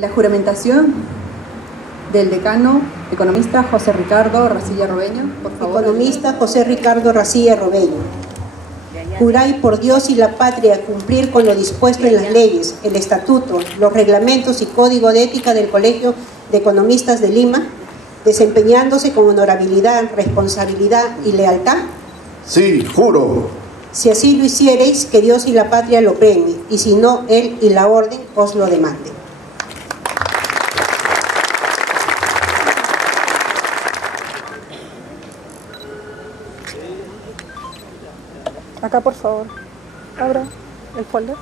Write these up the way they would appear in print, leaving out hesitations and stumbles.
La juramentación del decano economista José Ricardo Racilla Robeño, por favor. Economista José Ricardo Racilla Robeño. Juráis por Dios y la patria cumplir con lo dispuesto en las leyes, el estatuto, los reglamentos y código de ética del Colegio de Economistas de Lima, desempeñándose con honorabilidad, responsabilidad y lealtad. Sí, juro. Si así lo hiciereis, que Dios y la patria lo premien, y si no, Él y la orden os lo demanden. Acá, por favor. Abra el folder.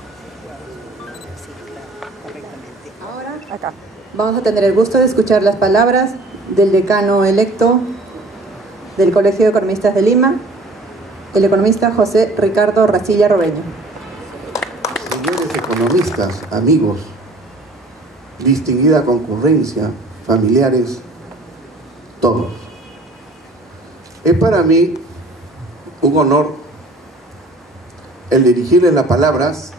Ahora Acá. vamos a tener el gusto de escuchar las palabras del decano electo del Colegio de Economistas de Lima, el economista José Ricardo Racilla Robeño. Señores economistas, amigos, distinguida concurrencia, familiares, todos. Es para mí un honor el dirigirles las palabras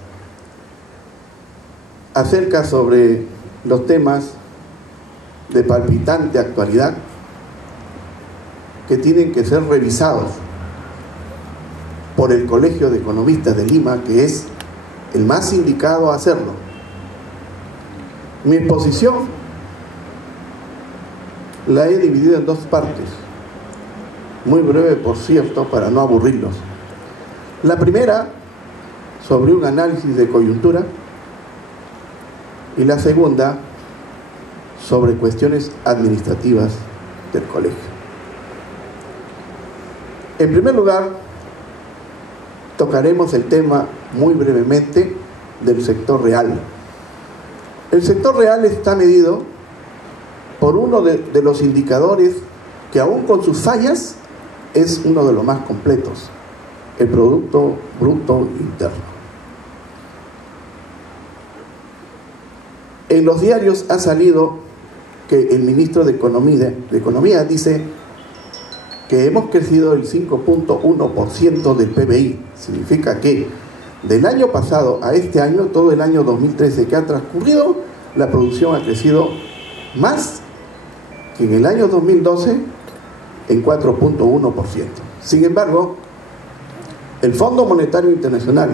acerca sobre los temas de palpitante actualidad que tienen que ser revisados por el Colegio de Economistas de Lima, que es el más indicado a hacerlo. Mi exposición la he dividido en dos partes, muy breve por cierto, para no aburrirlos. La primera, sobre un análisis de coyuntura, y la segunda, sobre cuestiones administrativas del colegio. En primer lugar, tocaremos el tema muy brevemente del sector real. El sector real está medido por uno de los indicadores que, aún con sus fallas, es uno de los más completos: el Producto Bruto Interno. En los diarios ha salido que el ministro de Economía dice que hemos crecido el 5.1% del PBI. Significa que del año pasado a este año, todo el año 2013 que ha transcurrido, la producción ha crecido más que en el año 2012 en 4.1%. Sin embargo, el Fondo Monetario Internacional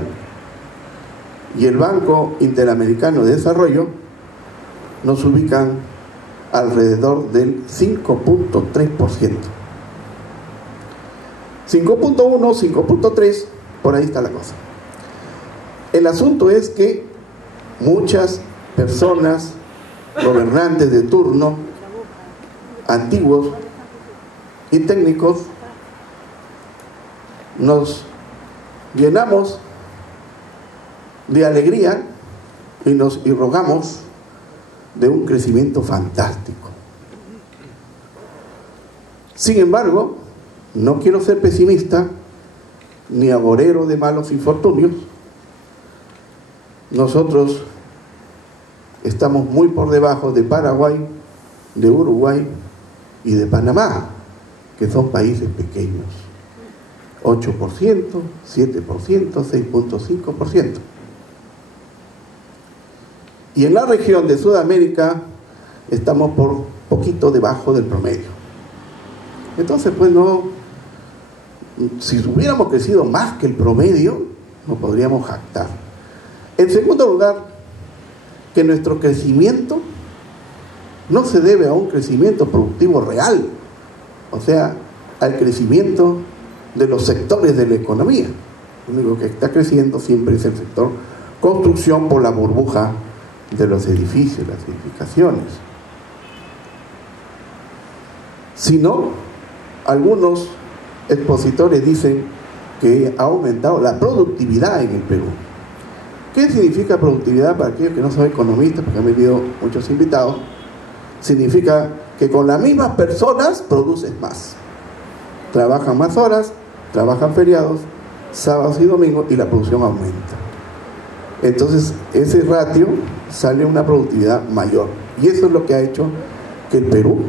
y el Banco Interamericano de Desarrollo nos ubican alrededor del 5.3%. 5.1, 5.3, por ahí está la cosa. El asunto es que muchas personas, gobernantes de turno, antiguos y técnicos, nos llenamos de alegría y rogamos de un crecimiento fantástico. Sin embargo, no quiero ser pesimista ni agorero de malos infortunios. Nosotros estamos muy por debajo de Paraguay, de Uruguay y de Panamá, que son países pequeños. 8%, 7%, 6.5%. Y en la región de Sudamérica estamos por poquito debajo del promedio. Entonces, pues no, si hubiéramos crecido más que el promedio, nos podríamos jactar. En segundo lugar, que nuestro crecimiento no se debe a un crecimiento productivo real, o sea, al crecimiento de los sectores de la economía. Lo único que está creciendo siempre es el sector construcción por la burbuja de los edificios, las edificaciones. Sino, algunos expositores dicen que ha aumentado la productividad en el Perú. ¿Qué significa productividad para aquellos que no son economistas? Porque han venido muchos invitados. Significa que con las mismas personas produces más. Trabajan más horas, trabajan feriados, sábados y domingos, y la producción aumenta. Entonces, ese ratio sale una productividad mayor. Y eso es lo que ha hecho que el Perú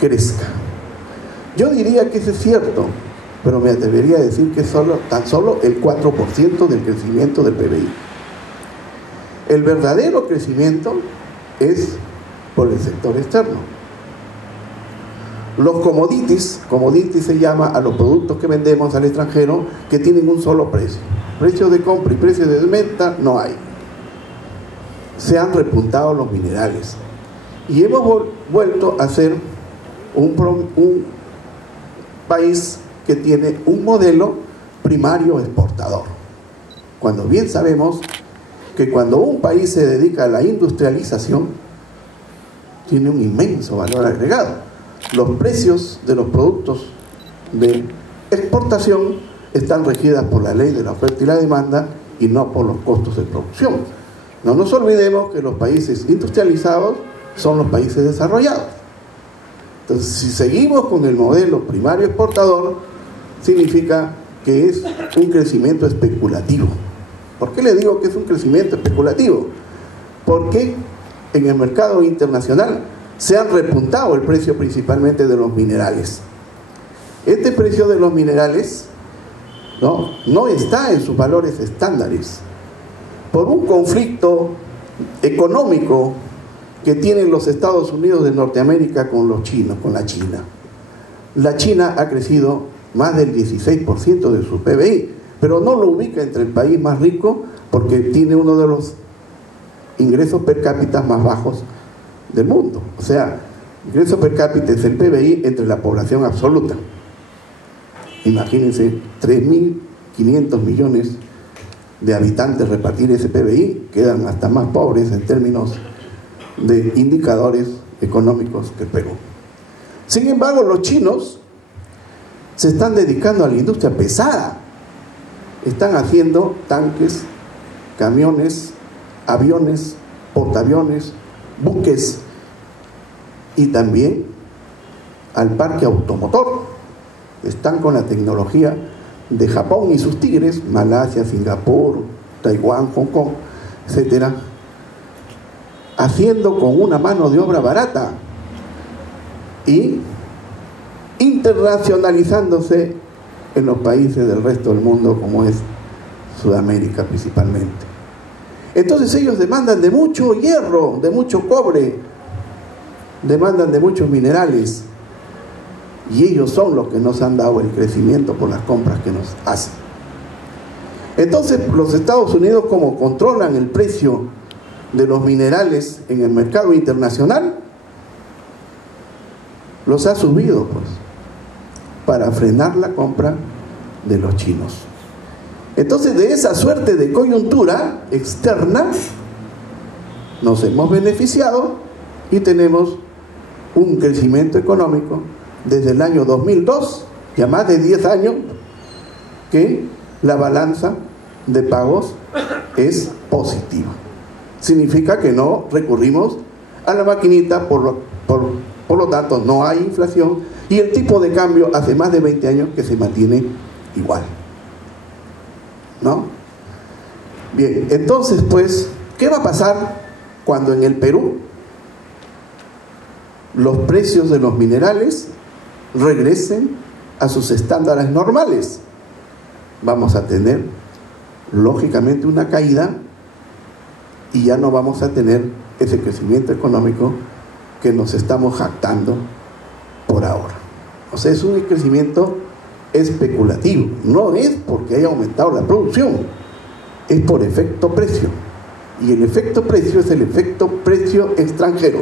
crezca. Yo diría que eso es cierto, pero me atrevería a decir que es tan solo el 4% del crecimiento del PBI. El verdadero crecimiento es por el sector externo. Los commodities se llama a los productos que vendemos al extranjero que tienen un solo precio. Precio de compra y precio de venta no hay. Se han repuntado los minerales. Y hemos vuelto a ser un país que tiene un modelo primario exportador. Cuando bien sabemos que cuando un país se dedica a la industrialización, tiene un inmenso valor agregado. Los precios de los productos de exportación están regidas por la ley de la oferta y la demanda y no por los costos de producción. No nos olvidemos que los países industrializados son los países desarrollados. Entonces, si seguimos con el modelo primario exportador, significa que es un crecimiento especulativo. ¿Por qué le digo que es un crecimiento especulativo? Porque en el mercado internacional se han repuntado el precio principalmente de los minerales. Este precio de los minerales no está en sus valores estándares. Por un conflicto económico que tienen los Estados Unidos de Norteamérica con los chinos, con la China. La China ha crecido más del 16% de su PBI, pero no lo ubica entre el país más rico porque tiene uno de los ingresos per cápita más bajos del mundo. O sea, ingreso per cápita es el PBI entre la población absoluta. Imagínense, 3.500 millones de habitantes repartir ese PBI, quedan hasta más pobres en términos de indicadores económicos que Perú. Sin embargo, los chinos se están dedicando a la industria pesada. Están haciendo tanques, camiones, aviones, portaaviones, buques y también al parque automotor. Están con la tecnología de Japón y sus tigres, Malasia, Singapur, Taiwán, Hong Kong, etcétera, haciendo con una mano de obra barata y internacionalizándose en los países del resto del mundo, como es Sudamérica principalmente. Entonces ellos demandan de mucho hierro, de mucho cobre, demandan de muchos minerales, y ellos son los que nos han dado el crecimiento por las compras que nos hacen. Entonces los Estados Unidos, como controlan el precio de los minerales en el mercado internacional, los ha subido pues para frenar la compra de los chinos. Entonces, de esa suerte de coyuntura externa nos hemos beneficiado y tenemos un crecimiento económico desde el año 2002, ya más de 10 años, que la balanza de pagos es positiva. Significa que no recurrimos a la maquinita, por lo tanto no hay inflación, y el tipo de cambio hace más de 20 años que se mantiene igual, ¿no? Bien, entonces pues, ¿qué va a pasar cuando en el Perú los precios de los minerales regresen a sus estándares normales? Vamos a tener lógicamente una caída y ya no vamos a tener ese crecimiento económico que nos estamos jactando por ahora. O sea, es un crecimiento especulativo, no es porque haya aumentado la producción, es por efecto precio, y el efecto precio es el efecto precio extranjero.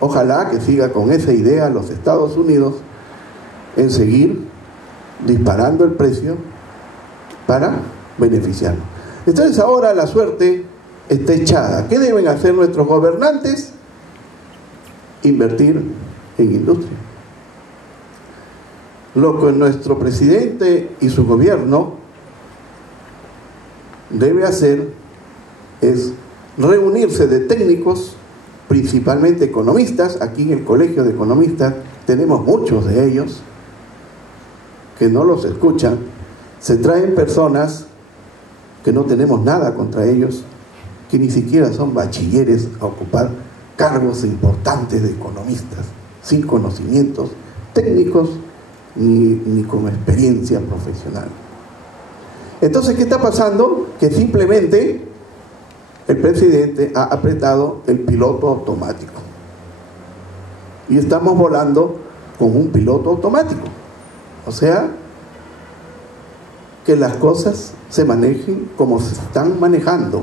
Ojalá que siga con esa idea los Estados Unidos en seguir disparando el precio para beneficiarnos. Entonces ahora la suerte está echada. ¿Qué deben hacer nuestros gobernantes? Invertir en industria. Lo que nuestro presidente y su gobierno debe hacer es reunirse de técnicos, principalmente economistas. Aquí en el Colegio de Economistas tenemos muchos de ellos que no los escuchan. Se traen personas que no tenemos nada contra ellos, que ni siquiera son bachilleres a ocupar cargos importantes de economistas, sin conocimientos técnicos ni con experiencia profesional. Entonces, ¿qué está pasando? Que simplemente el presidente ha apretado el piloto automático. Y estamos volando con un piloto automático. O sea, que las cosas se manejen como se están manejando.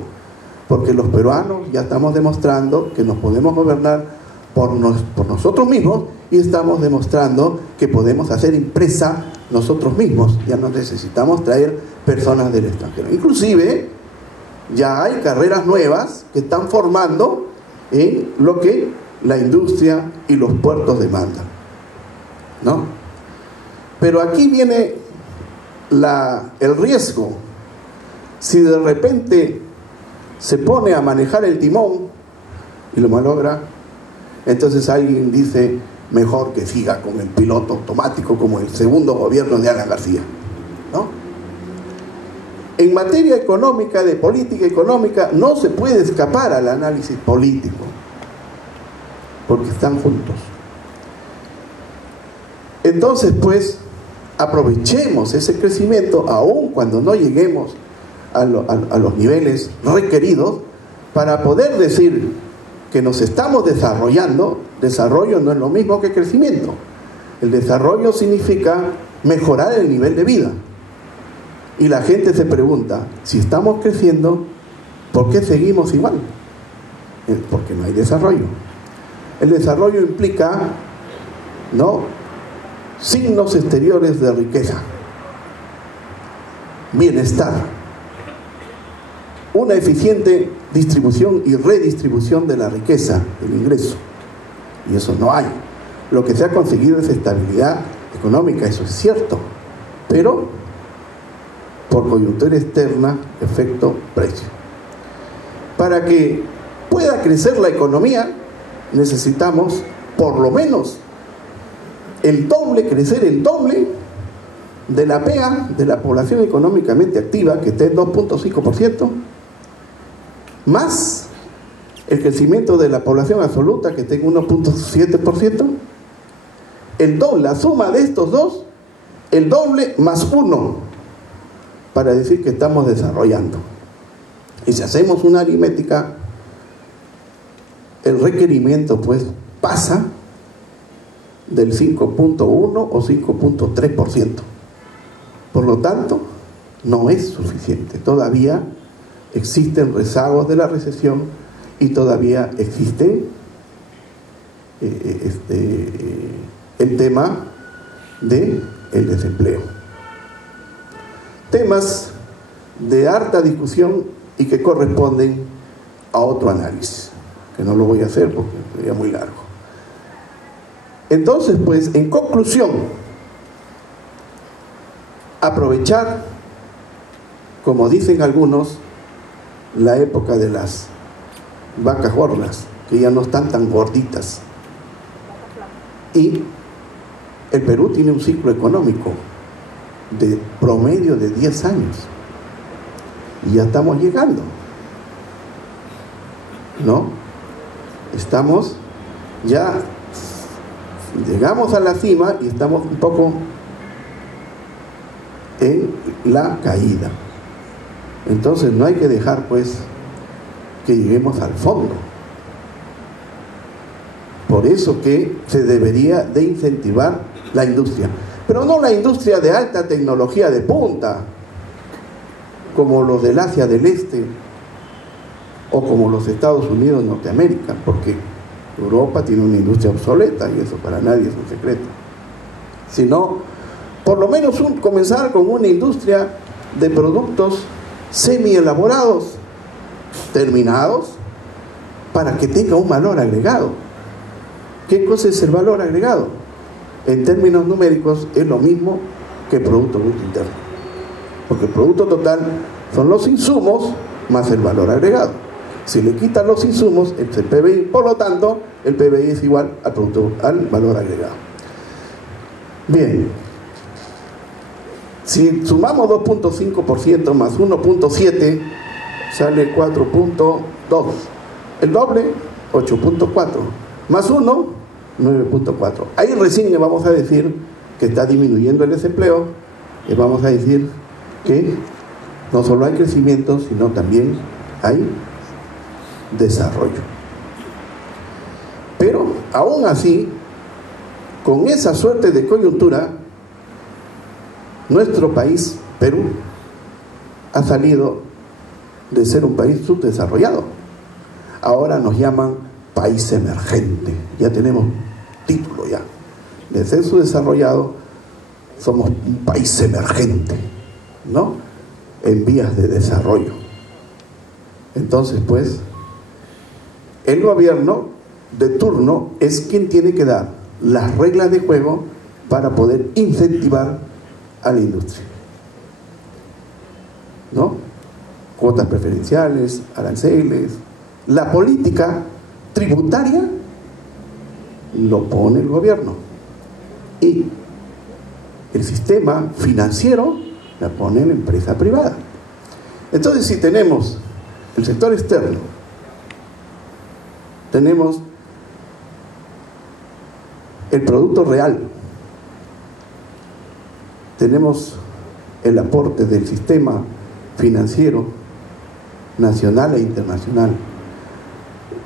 Porque los peruanos ya estamos demostrando que nos podemos gobernar por nosotros mismos y estamos demostrando que podemos hacer empresa nosotros mismos. Ya no necesitamos traer personas del extranjero. Inclusive, ya hay carreras nuevas que están formando en lo que la industria y los puertos demandan, ¿no? Pero aquí viene el riesgo. Si de repente se pone a manejar el timón y lo malogra, entonces alguien dice, mejor que siga con el piloto automático como el segundo gobierno de Alan García, ¿no? En materia económica, de política económica, no se puede escapar al análisis político, porque están juntos. Entonces, pues, aprovechemos ese crecimiento, aun cuando no lleguemos a los niveles requeridos, para poder decir que nos estamos desarrollando. Desarrollo no es lo mismo que crecimiento. El desarrollo significa mejorar el nivel de vida. Y la gente se pregunta, si estamos creciendo, ¿por qué seguimos igual? Porque no hay desarrollo. El desarrollo implica, ¿no?, signos exteriores de riqueza, bienestar, una eficiente distribución y redistribución de la riqueza, del ingreso. Y eso no hay. Lo que se ha conseguido es estabilidad económica, eso es cierto, pero por coyuntura externa, efecto precio. Para que pueda crecer la economía, necesitamos por lo menos crecer el doble de la PEA, de la población económicamente activa, que esté en 2.5%, más el crecimiento de la población absoluta, que esté en 1.7%, la suma de estos dos, el doble más 1, para decir que estamos desarrollando. Y si hacemos una aritmética, el requerimiento pues pasa del 5.1 o 5.3%. Por lo tanto, no es suficiente. Todavía existen rezagos de la recesión y todavía existe el tema del desempleo. Temas de harta discusión y que corresponden a otro análisis, que no lo voy a hacer porque sería muy largo. Entonces, pues, en conclusión, aprovechar, como dicen algunos, la época de las vacas gordas, que ya no están tan gorditas. Y el Perú tiene un ciclo económico de promedio de 10 años. Y ya estamos llegando, ¿no? Estamos ya, llegamos a la cima y estamos un poco en la caída. Entonces no hay que dejar pues que lleguemos al fondo. Por eso que se debería de incentivar la industria, pero no la industria de alta tecnología de punta, como los del Asia del Este o como los Estados Unidos de Norteamérica, porque Europa tiene una industria obsoleta y eso para nadie es un secreto, sino por lo menos comenzar con una industria de productos semi-elaborados, terminados, para que tenga un valor agregado. ¿Qué cosa es el valor agregado? En términos numéricos es lo mismo que el Producto Bruto Interno, porque el Producto Total son los insumos más el valor agregado. Si le quitan los insumos, es el PBI, por lo tanto, el PBI es igual al valor agregado. Bien, si sumamos 2.5% más 1.7, sale 4.2. El doble, 8.4. Más 1, 9.4. Ahí recién le vamos a decir que está disminuyendo el desempleo, y vamos a decir que no solo hay crecimiento, sino también hay desarrollo. Pero aún así, con esa suerte de coyuntura, nuestro país, Perú, ha salido de ser un país subdesarrollado. Ahora nos llaman país emergente. Ya tenemos título ya. De ser subdesarrollado, somos un país emergente, ¿no? En vías de desarrollo. Entonces, pues, el gobierno de turno es quien tiene que dar las reglas de juego para poder incentivar a la industria, ¿no? Cuotas preferenciales, aranceles. La política tributaria lo pone el gobierno y el sistema financiero la pone la empresa privada. Entonces, si tenemos el sector externo, tenemos el producto real, tenemos el aporte del sistema financiero nacional e internacional.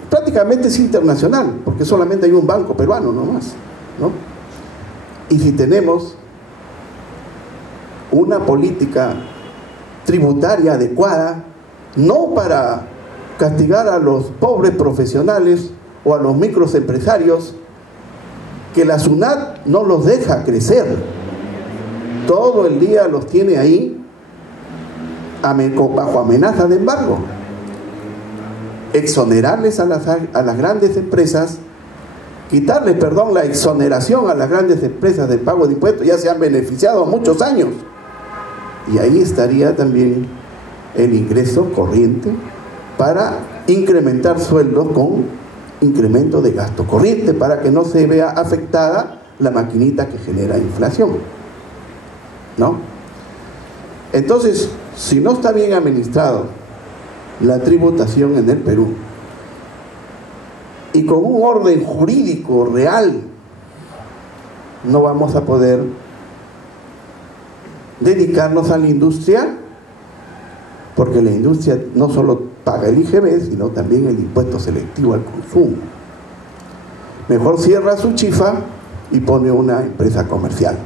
Prácticamente es internacional, porque solamente hay un banco peruano nomás, ¿no? Y si tenemos una política tributaria adecuada, no para castigar a los pobres profesionales o a los microempresarios, que la SUNAT no los deja crecer, todo el día los tiene ahí bajo amenaza de embargo. Exonerarles a las grandes empresas, quitarles, perdón, la exoneración a las grandes empresas del pago de impuestos. Ya se han beneficiado muchos años, y ahí estaría también el ingreso corriente para incrementar sueldos con incremento de gasto corriente, para que no se vea afectada la maquinita que genera inflación, ¿no? Entonces, si no está bien administrado la tributación en el Perú, y con un orden jurídico real, no vamos a poder dedicarnos a la industria, porque la industria no solo paga el IGB, sino también el impuesto selectivo al consumo. Mejor cierra su chifa y pone una empresa comercial,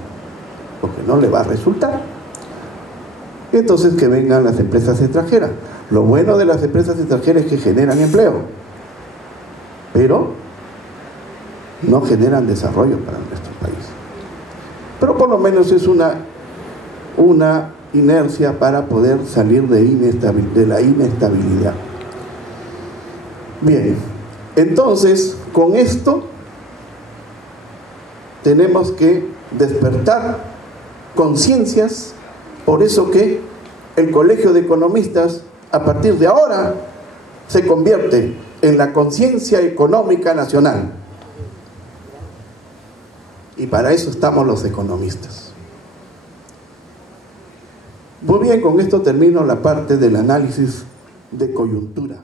porque no le va a resultar. Entonces, que vengan las empresas extranjeras. Lo bueno de las empresas extranjeras es que generan empleo, pero no generan desarrollo para nuestro país. Pero por lo menos es una inercia para poder salir de la inestabilidad. Bien, entonces con esto tenemos que despertar conciencias. Por eso que el Colegio de Economistas, a partir de ahora, se convierte en la conciencia económica nacional. Y para eso estamos los economistas. Muy bien, con esto termino la parte del análisis de coyuntura.